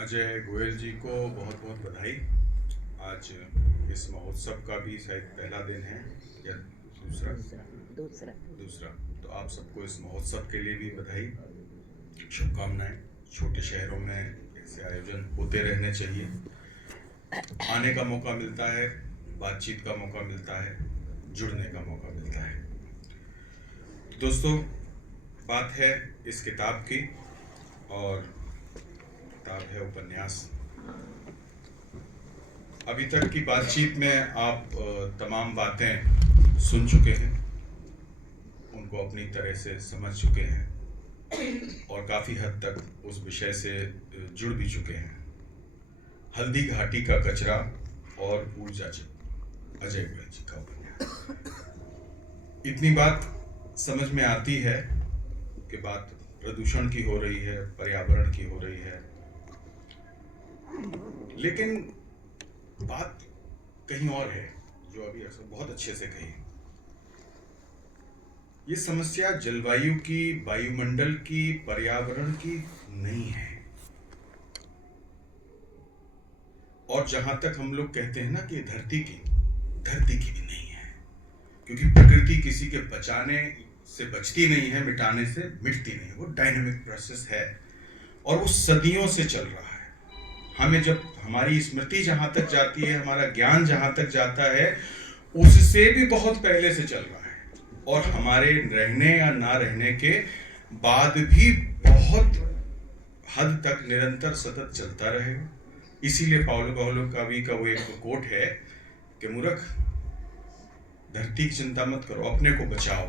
अजय गोयल जी को बहुत बहुत बधाई। आज इस महोत्सव का भी शायद पहला दिन है या दूसरा दूसरा दूसरा दूसरा तो आप सबको इस महोत्सव के लिए भी बधाई, शुभकामनाएं। छोटे शहरों में ऐसे आयोजन होते रहने चाहिए। आने का मौका मिलता है, बातचीत का मौका मिलता है, जुड़ने का मौका मिलता है। दोस्तों, बात है इस किताब की और किताब है उपन्यास। अभी तक की बातचीत में आप तमाम बातें सुन चुके हैं, उनको अपनी तरह से समझ चुके हैं और काफ़ी हद तक उस विषय से जुड़ भी चुके हैं। हल्दी घाटी का कचरा और ऊर्जा चिप, अजय गोयल जी का उपन्यास। इतनी बात समझ में आती है कि बात प्रदूषण की हो रही है, पर्यावरण की हो रही है, लेकिन बात कहीं और है जो अभी अक्सर बहुत अच्छे से कही। ये समस्या जलवायु की, वायुमंडल की, पर्यावरण की नहीं है। और जहां तक हम लोग कहते हैं ना कि धरती की भी नहीं है, क्योंकि प्रकृति किसी के बचाने से बचती नहीं है, मिटाने से मिटती नहीं है। वो डायनामिक प्रोसेस है और वो सदियों से चल रहा है। हमें जब हमारी स्मृति जहां तक जाती है, हमारा ज्ञान जहां तक जाता है, उससे भी बहुत पहले से चल रहा है और हमारे रहने या ना रहने के बाद भी बहुत हद तक निरंतर सतत चलता रहेगा। इसीलिए पाउलो कोएल्हो कवि का वो एक कोट है कि मूर्ख, धरती की चिंता मत करो, अपने को बचाओ,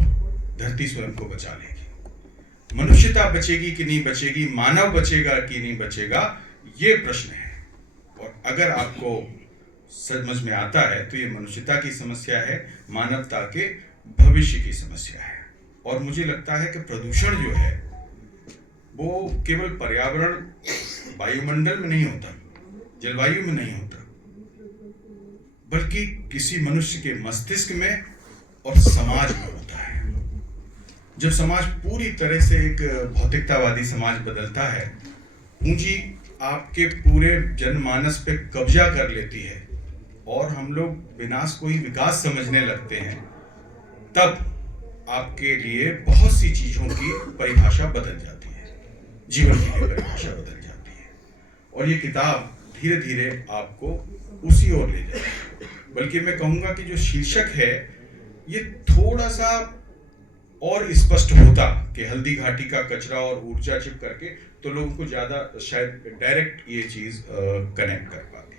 धरती स्वयं को बचा लेगी। मनुष्यता बचेगी कि नहीं बचेगी, मानव बचेगा कि नहीं बचेगा, ये प्रश्न है। और अगर आपको समझ में आता है तो ये मनुष्यता की समस्या है, मानवता के भविष्य की समस्या है। और मुझे लगता है कि प्रदूषण जो है वो केवल पर्यावरण, वायुमंडल में नहीं होता, जलवायु में नहीं होता, बल्कि किसी मनुष्य के मस्तिष्क में और समाज में होता है। जब समाज पूरी तरह से एक भौतिकतावादी समाज बदलता है, पूंजी आपके पूरे जनमानस पे कब्जा कर लेती है और हम लोग विनाश को ही विकास समझने लगते हैं, तब आपके लिए बहुत सी चीजों की परिभाषा बदल जाती है, जीवन की भी परिभाषा बदल जाती है। और ये किताब धीरे धीरे आपको उसी ओर ले जाएगी। बल्कि मैं कहूंगा कि जो शीर्षक है ये थोड़ा सा और स्पष्ट होता कि हल्दी घाटी का कचरा और ऊर्जा चिप करके, तो लोगों को ज्यादा शायद डायरेक्ट ये चीज कनेक्ट कर पाती।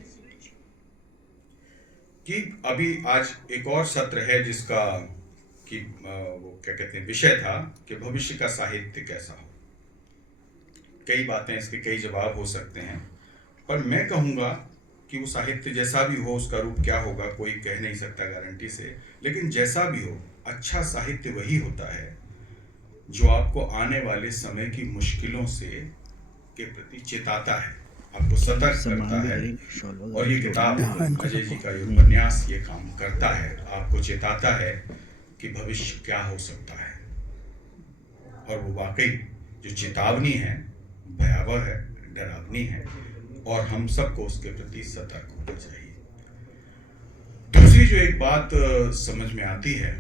कि अभी आज एक और सत्र है जिसका कि वो क्या कहते हैं, विषय था कि भविष्य का साहित्य कैसा हो। कई बातें, इसके कई जवाब हो सकते हैं, पर मैं कहूंगा कि वो साहित्य जैसा भी हो, उसका रूप क्या होगा कोई कह नहीं सकता गारंटी से, लेकिन जैसा भी हो, अच्छा साहित्य वही होता है जो आपको आने वाले समय की मुश्किलों से के प्रति चेताता है, आपको सतर्क करता है। और ये किताब, अजय जी का ये उपन्यास ये काम करता है, आपको चेताता है कि भविष्य क्या हो सकता है। और वो वाकई जो चेतावनी है भयावह है, डरावनी है और हम सबको उसके प्रति सतर्क होना चाहिए। दूसरी जो एक बात समझ में आती है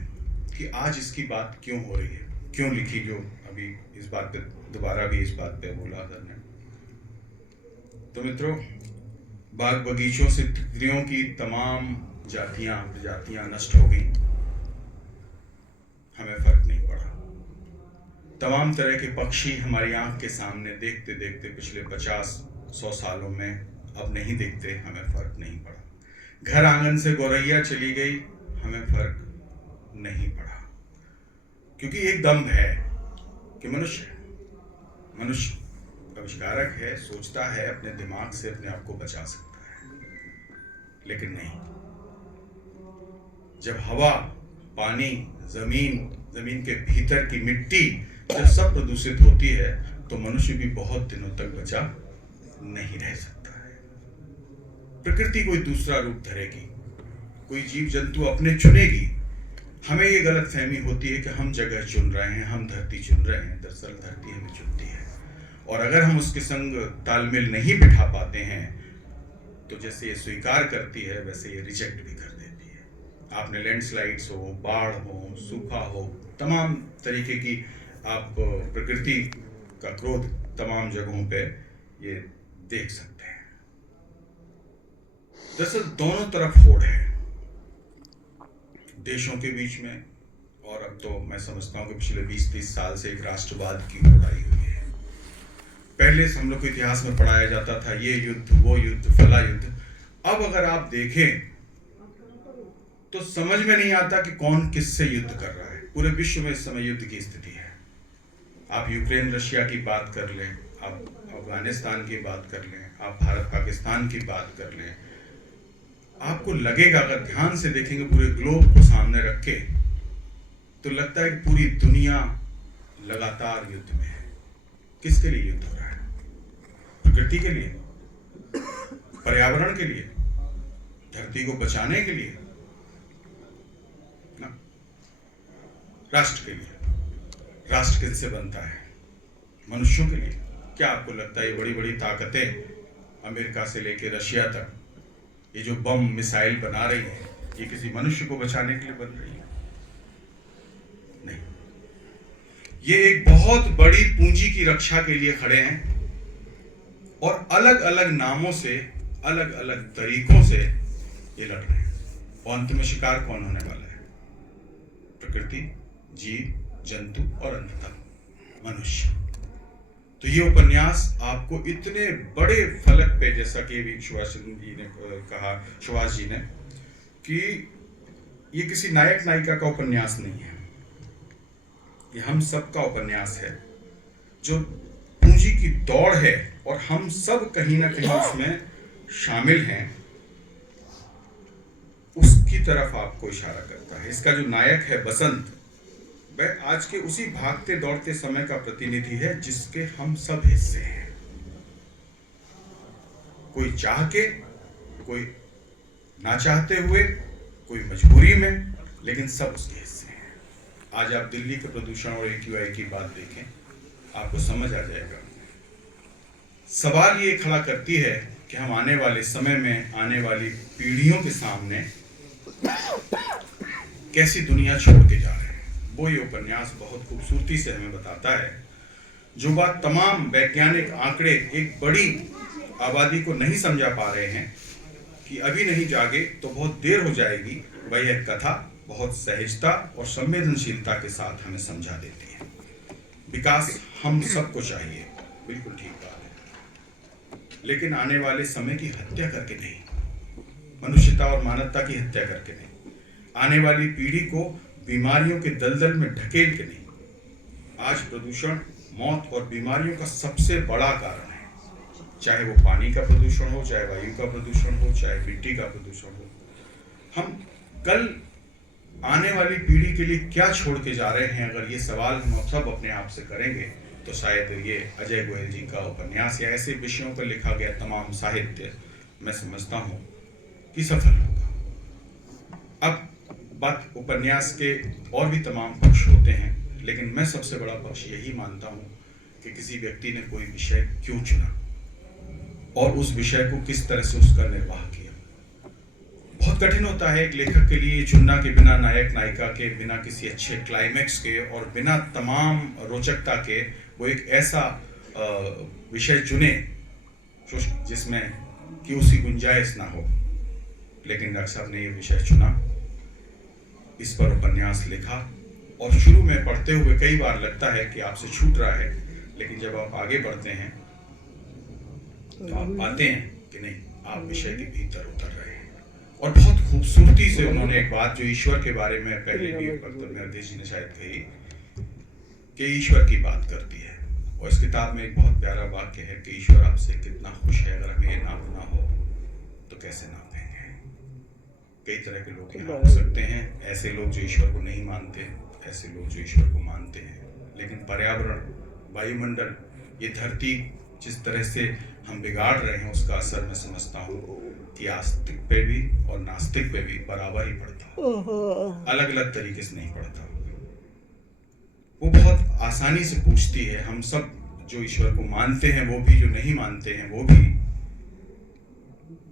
कि आज इसकी बात क्यों हो रही है, क्यों लिखी, जो अभी इस बात पे दोबारा भी इस बात पे बोला सर ने। तो मित्रों, बाग बगीचों से तितलियों की तमाम प्रजातियां नष्ट हो गई, हमें फर्क नहीं पड़ा। तमाम तरह के पक्षी हमारी आंख के सामने देखते देखते पिछले 50-100 सालों में अब नहीं दिखते, हमें फर्क नहीं पड़ा। घर आंगन से गौरैया चली गई, हमें फर्क नहीं पड़ा। क्योंकि एक दम्भ है कि मनुष्य आविष्कारक है, सोचता है, अपने दिमाग से अपने आप को बचा सकता है, लेकिन नहीं। जब हवा, पानी, जमीन के भीतर की मिट्टी जब सब प्रदूषित होती है, तो मनुष्य भी बहुत दिनों तक बचा नहीं रह सकता है। प्रकृति कोई दूसरा रूप धरेगी, कोई जीव जंतु अपने चुनेगी। हमें ये गलतफहमी होती है कि हम जगह चुन रहे हैं, हम धरती चुन रहे हैं। दरअसल धरती हमें चुनती है और अगर हम उसके संग तालमेल नहीं बिठा पाते हैं तो जैसे ये स्वीकार करती है वैसे ये रिजेक्ट भी कर देती है। आपने लैंडस्लाइड्स हो, बाढ़ हो, सूखा हो, तमाम तरीके की आप प्रकृति का क्रोध तमाम जगहों पे ये देख सकते हैं। दरअसल दोनों तरफ होड़ है, देशों के बीच में, और अब तो मैं समझता हूँ कि पिछले 20-30 साल से एक राष्ट्रवाद की होड़ आई हुई है। पहले हम लोग को इतिहास में पढ़ाया जाता था ये युद्ध, वो युद्ध, फला युद्ध। अब अगर आप देखें तो समझ में नहीं आता कि कौन किससे युद्ध कर रहा है। पूरे विश्व में इस समय युद्ध की स्थिति है। आप यूक्रेन रशिया की बात कर लें, आप अफगानिस्तान की बात कर लें, आप भारत पाकिस्तान की बात कर लें, आपको लगेगा, अगर ध्यान से देखेंगे पूरे ग्लोब को सामने रख के, तो लगता है कि पूरी दुनिया लगातार युद्ध में है। किसके लिए युद्ध हो रहा है? प्रकृति के लिए, पर्यावरण के लिए, धरती को बचाने के लिए ना, राष्ट्र के लिए। राष्ट्र किससे बनता है? मनुष्यों के लिए। क्या आपको लगता है ये बड़ी बड़ी ताकतें अमेरिका से लेकर रशिया तक ये जो बम मिसाइल बना रही है, ये किसी मनुष्य को बचाने के लिए बन रही है? नहीं, ये एक बहुत बड़ी पूंजी की रक्षा के लिए खड़े हैं और अलग अलग नामों से, अलग अलग तरीकों से ये लड़ रहे हैं। और अंत में शिकार कौन होने वाला है? प्रकृति, जीव, जंतु और अंततः मनुष्य। तो ये उपन्यास आपको इतने बड़े फलक पे, जैसा कि भी सुभाष जी ने कहा, सुभाष जी ने, कि ये किसी नायक नायिका का उपन्यास नहीं है, ये हम सब का उपन्यास है। जो पूंजी की दौड़ है और हम सब कहीं ना कहीं उसमें शामिल हैं, उसकी तरफ आपको इशारा करता है। इसका जो नायक है बसंत, वह आज के उसी भागते दौड़ते समय का प्रतिनिधि है जिसके हम सब हिस्से हैं। कोई चाह के, कोई ना चाहते हुए, कोई मजबूरी में, लेकिन सब उसके हिस्से हैं। आज आप दिल्ली के प्रदूषण और AQI की बात देखें, आपको समझ आ जाएगा। सवाल ये खड़ा करती है कि हम आने वाले समय में, आने वाली पीढ़ियों के सामने कैसी दुनिया छोड़ के जा रहे हैं। वो ये उपन्यास बहुत खूबसूरती से हमें बताता है। जो बात तमाम वैज्ञानिक आंकड़े एक बड़ी आबादी को नहीं समझा पा रहे हैं कि अभी नहीं जागे तो बहुत देर हो जाएगी, वह यह कथा बहुत सहजता और संवेदनशीलता के साथ हमें समझा देती है। विकास हम सबको चाहिए, बिल्कुल ठीक बात है, लेकिन आने वाले समय की हत्या करके नहीं, मनुष्यता और मानवता की हत्या करके नहीं, आने वाली पीढ़ी को बीमारियों के दलदल में ढकेल के नहीं। आज प्रदूषण मौत और बीमारियों का सबसे बड़ा कारण है, चाहे वो पानी का प्रदूषण हो, चाहे वायु का प्रदूषण हो, चाहे मिट्टी का प्रदूषण हो। हम कल आने वाली पीढ़ी के लिए क्या छोड़ के जा रहे हैं, अगर ये सवाल हम सब अपने आप से करेंगे तो शायद ये अजय गोयल जी का उपन्यास या ऐसे विषयों पर लिखा गया तमाम साहित्य, मैं समझता हूँ कि सफल होगा। अब बात उपन्यास के और भी तमाम पक्ष होते हैं, लेकिन मैं सबसे बड़ा पक्ष यही मानता हूँ कि किसी व्यक्ति ने कोई विषय क्यों चुना और उस विषय को किस तरह से उसका निर्वाह किया। बहुत कठिन होता है एक लेखक के लिए चुनना कि बिना नायक नायिका के, बिना किसी अच्छे क्लाइमैक्स के और बिना तमाम रोचकता के वो एक ऐसा विषय चुने जिसमें कि उसकी गुंजाइश ना हो। लेकिन डॉक्टर साहब ने ये विषय चुना, इस पर उपन्यास लिखा, और शुरू में पढ़ते हुए कई बार लगता है कि आपसे छूट रहा है, लेकिन जब आप आगे बढ़ते हैं तो आप पाते हैं कि नहीं, आप विषय के भीतर उतर रहे हैं। और बहुत खूबसूरती से उन्होंने एक बात जो ईश्वर के बारे में पहले भी निर्देश जी ने शायद कही कि ईश्वर की बात करती है, और इस किताब में एक बहुत प्यारा वाक्य है कि ईश्वर आपसे कितना खुश है, अगर हमें ये नापना हो तो कैसे नापेंगे। कई तरह के लोग यहाँ हो सकते हैं, ऐसे लोग जो ईश्वर को नहीं मानते, ऐसे लोग जो ईश्वर को मानते हैं, लेकिन पर्यावरण, वायुमंडल, ये धरती जिस तरह से हम बिगाड़ रहे हैं उसका असर मैं समझता हूँ कि आस्तिक पे भी और नास्तिक पे भी बराबर ही पड़ता है, अलग अलग तरीके से नहीं पड़ता। वो बहुत आसानी से पूछती है, हम सब जो ईश्वर को मानते हैं वो भी, जो नहीं मानते हैं वो भी,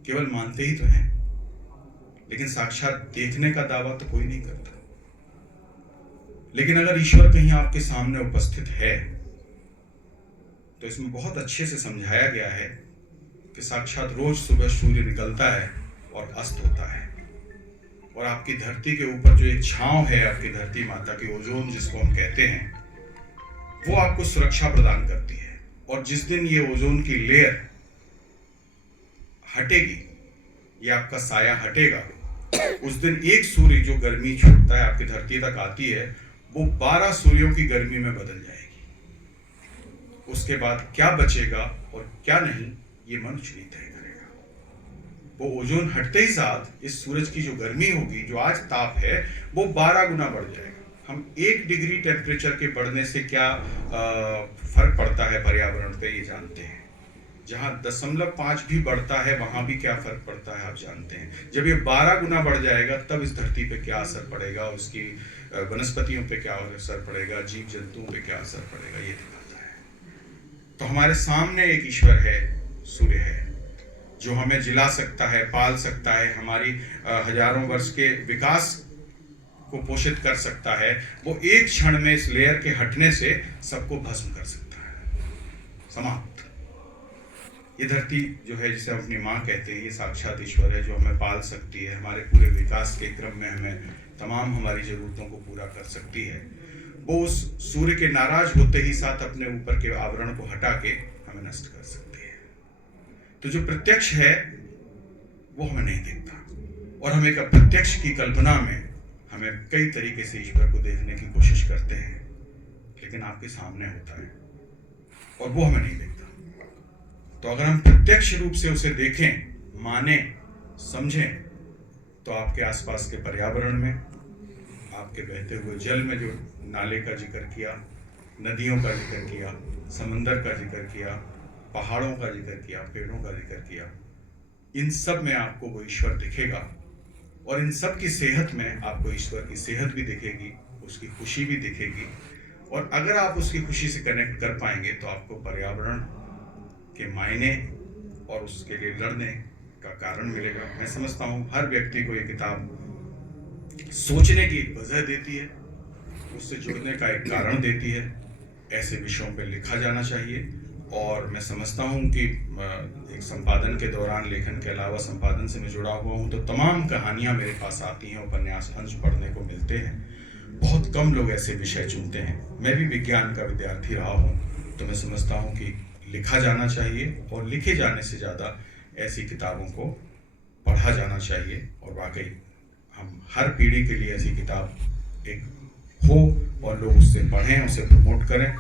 केवल मानते ही तो हैं, लेकिन साक्षात देखने का दावा तो कोई नहीं करता। लेकिन अगर ईश्वर कहीं आपके सामने उपस्थित है तो इसमें बहुत अच्छे से समझाया गया है कि साक्षात रोज सुबह सूर्य निकलता है और अस्त होता है, और आपकी धरती के ऊपर जो एक छांव है, आपकी धरती माता की ओजोन जिसको हम कहते हैं, वो आपको सुरक्षा प्रदान करती है। और जिस दिन ये ओजोन की लेयर हटेगी, ये आपका साया हटेगा, उस दिन एक सूर्य जो गर्मी छोड़ता है आपकी धरती तक आती है, वो 12 सूर्यों की गर्मी में बदल जाएगी। उसके बाद क्या बचेगा और क्या नहीं, ये मनुष्य नहीं तय करेगा। वो ओजोन हटते ही साथ इस सूरज की जो गर्मी होगी, जो आज ताप है, वो 12 गुना बढ़ जाएगा। हम 1 डिग्री टेम्परेचर के बढ़ने से क्या फर्क पड़ता है पर्यावरण पे, ये जानते हैं। जहां 0.5 भी बढ़ता है वहां भी क्या फर्क पड़ता है आप जानते हैं। जब ये 12 गुना बढ़ जाएगा तब इस धरती पे क्या असर पड़ेगा, उसकी वनस्पतियों पे क्या असर पड़ेगा, जीव जंतुओं पे क्या असर पड़ेगा, ये दिखाता है। तो हमारे सामने एक ईश्वर है, सूर्य है, जो हमें जिला सकता है, पाल सकता है, हमारी हजारों वर्ष के विकास को पोषित कर सकता है। वो एक क्षण में इस लेयर के हटने से सबको भस्म कर सकता है, समाप्त। ये धरती जो है, जिसे हम अपनी माँ कहते हैं, ये साक्षात ईश्वर है जो हमें पाल सकती है, हमारे पूरे विकास के क्रम में हमें तमाम हमारी जरूरतों को पूरा कर सकती है। वो उस सूर्य के नाराज होते ही साथ अपने ऊपर के आवरण को हटा के हमें नष्ट कर सकती है। तो जो प्रत्यक्ष है वो हमें नहीं दिखता, और हम एक अप्रत्यक्ष की कल्पना में हमें कई तरीके से ईश्वर को देखने की कोशिश करते हैं, लेकिन आपके सामने होता है और वो हमें नहीं दिखता। तो अगर हम प्रत्यक्ष रूप से उसे देखें, माने, समझें, तो आपके आसपास के पर्यावरण में, आपके बहते हुए जल में, जो नाले का जिक्र किया, नदियों का जिक्र किया, समंदर का जिक्र किया, पहाड़ों का जिक्र किया, पेड़ों का जिक्र किया, इन सब में आपको वो ईश्वर दिखेगा। और इन सब की सेहत में आपको ईश्वर की सेहत भी दिखेगी, उसकी खुशी भी दिखेगी। और अगर आप उसकी खुशी से कनेक्ट कर पाएंगे तो आपको पर्यावरण के मायने और उसके लिए लड़ने का कारण मिलेगा। मैं समझता हूँ हर व्यक्ति को ये किताब सोचने की एक वजह देती है, उससे जुड़ने का एक कारण देती है। ऐसे विषयों पर लिखा जाना चाहिए। और मैं समझता हूँ कि एक संपादन के दौरान, लेखन के अलावा संपादन से मैं जुड़ा हुआ हूँ, तो तमाम कहानियाँ मेरे पास आती हैं, उपन्यास अंश पढ़ने को मिलते हैं। बहुत कम लोग ऐसे विषय चुनते हैं। मैं भी विज्ञान का विद्यार्थी रहा हूँ, तो मैं समझता हूँ कि लिखा जाना चाहिए, और लिखे जाने से ज़्यादा ऐसी किताबों को पढ़ा जाना चाहिए। और वाकई हम हर पीढ़ी के लिए ऐसी किताब एक हो और लोग उससे पढ़ें, उसे प्रमोट करें,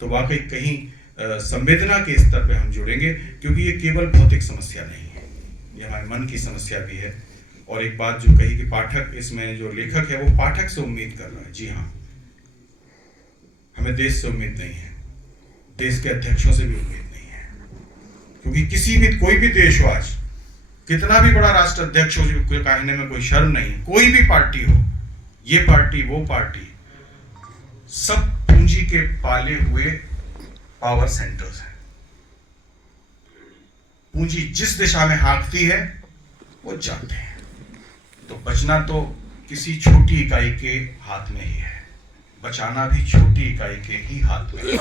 तो वाकई कहीं संवेदना के स्तर पे हम जुड़ेंगे। क्योंकि ये केवल भौतिक समस्या नहीं है, ये हमारे मन की समस्या भी है। और एक बात जो कही कि पाठक, इसमें जो लेखक है वो पाठक से उम्मीद कर रहा है। जी हाँ, हमें देश से उम्मीद नहीं है, देश के अध्यक्षों से भी उम्मीद नहीं है। क्योंकि किसी भी, कोई भी देश हो, आज कितना भी बड़ा राष्ट्र अध्यक्ष हो, जो कहने में कोई शर्म नहीं है, कोई भी पार्टी हो, ये पार्टी वो पार्टी, सब पूंजी के पाले हुए पावर सेंटर्स हैं। पूंजी जिस दिशा में हाँकती है वो जाते हैं। तो बचना तो किसी छोटी इकाई के हाथ में ही है, बचाना भी छोटी इकाई के ही हाथ में है।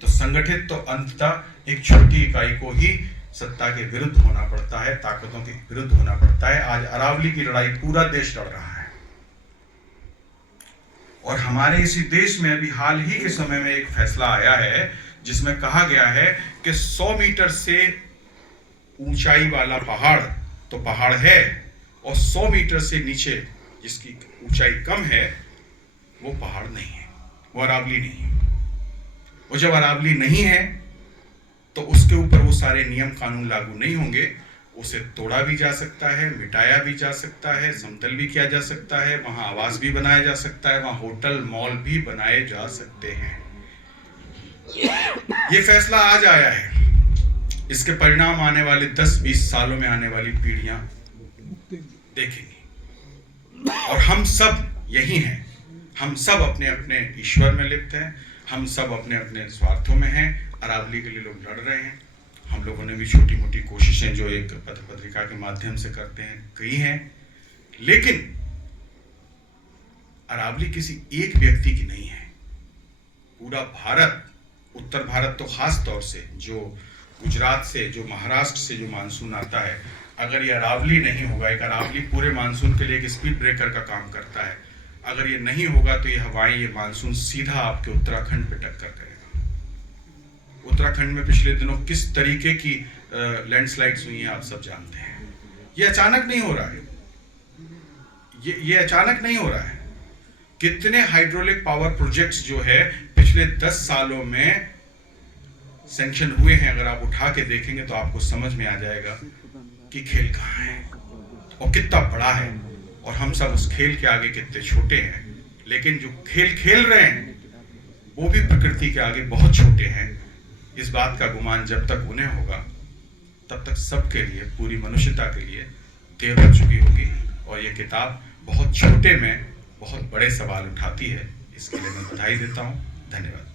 तो संगठित तो अंततः एक छोटी इकाई को ही सत्ता के विरुद्ध होना पड़ता है, ताकतों के विरुद्ध होना पड़ता है। आज अरावली की लड़ाई पूरा देश लड़ रहा है, और हमारे इसी देश में अभी हाल ही के समय में एक फैसला आया है जिसमें कहा गया है कि 100 मीटर से ऊंचाई वाला पहाड़ तो पहाड़ है, और 100 मीटर से नीचे जिसकी ऊंचाई कम है वो पहाड़ नहीं है, वो अरावली नहीं है। और जब अरावली नहीं है तो उसके ऊपर वो सारे नियम कानून लागू नहीं होंगे। उसे तोड़ा भी जा सकता है, मिटाया भी जा सकता है, समतल भी किया जा सकता है, वहां आवास भी बनाया जा सकता है, वहां होटल मॉल भी बनाए जा सकते हैं। ये फैसला आज आया है, इसके परिणाम आने वाले 10-20 सालों में आने वाली पीढ़ियां देखेंगी। और हम सब यही हैं, हम सब अपने अपने ईश्वर में लिप्त हैं, हम सब अपने अपने स्वार्थों में हैं। अरावली के लिए लोग लड़ रहे हैं। हम लोगों ने भी छोटी मोटी कोशिशें जो एक पत्र पत्रिका के माध्यम से करते हैं कई हैं, लेकिन अरावली किसी एक व्यक्ति की नहीं है। पूरा भारत, उत्तर भारत तो खास तौर से, जो गुजरात से, जो महाराष्ट्र से जो मानसून आता है, अगर ये अरावली नहीं होगा, एक अरावली पूरे मानसून के लिए एक स्पीड ब्रेकर का काम करता है, अगर ये नहीं होगा तो ये हवाएं, ये मानसून सीधा आपके उत्तराखंड पे टक्कर करेगा। उत्तराखंड में पिछले दिनों किस तरीके की लैंडस्लाइड्स हुई हैं आप सब जानते हैं। ये अचानक नहीं हो रहा है, ये अचानक नहीं हो रहा है। कितने हाइड्रोलिक पावर प्रोजेक्ट्स जो है पिछले 10 सालों में सैंक्शन हुए हैं, अगर आप उठा के देखेंगे तो आपको समझ में आ जाएगा कि खेल कहाँ है और कितना बड़ा है, और हम सब उस खेल के आगे कितने छोटे हैं। लेकिन जो खेल खेल रहे हैं वो भी प्रकृति के आगे बहुत छोटे हैं। इस बात का गुमान जब तक उन्हें होगा तब तक सबके लिए, पूरी मनुष्यता के लिए देर हो चुकी होगी। और ये किताब बहुत छोटे में बहुत बड़े सवाल उठाती है, इसके लिए मैं बधाई देता हूँ। धन्यवाद।